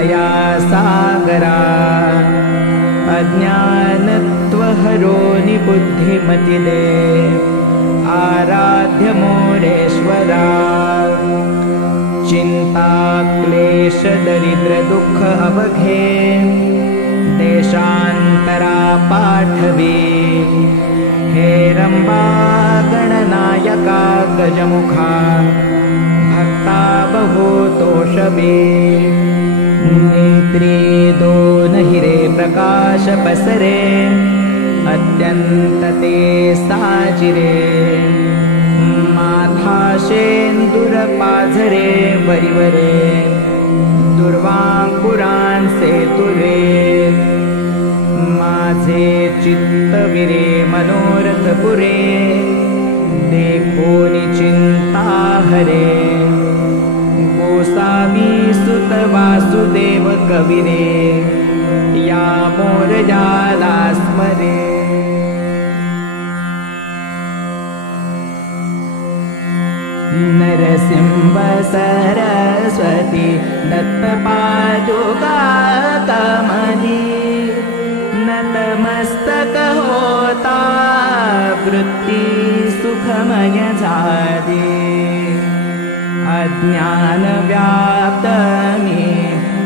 दया सागरा अज्ञानत्वहरो निबुद्धिमतिदे आराध्य मोरेश्वरा चिंता क्लेश दरिद्र दुख अवघे देशांतरा पाठवी हेरंबा गणनायका गजमुखा भक्ता बहुतोषवे नेत्री दोन हिरे प्रकाश पसरे अत्यंत ते साजिरे माथाशेंदुर पाझरे वरिवरे दुर्वांकुरांसे तुरे माझे चित्तविरे मनोरथ पुरे देखोनी चिंता हरे गोसावी सुत वासुदेव कविरे या मोरजाला स्मरे नरसिंह सरस्वती दत्तपादुका कमली नतमस्तक होता वृत्ति सुखमय झाली अज्ञान व्याप्त मी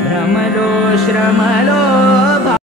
भ्रमलो श्रमलो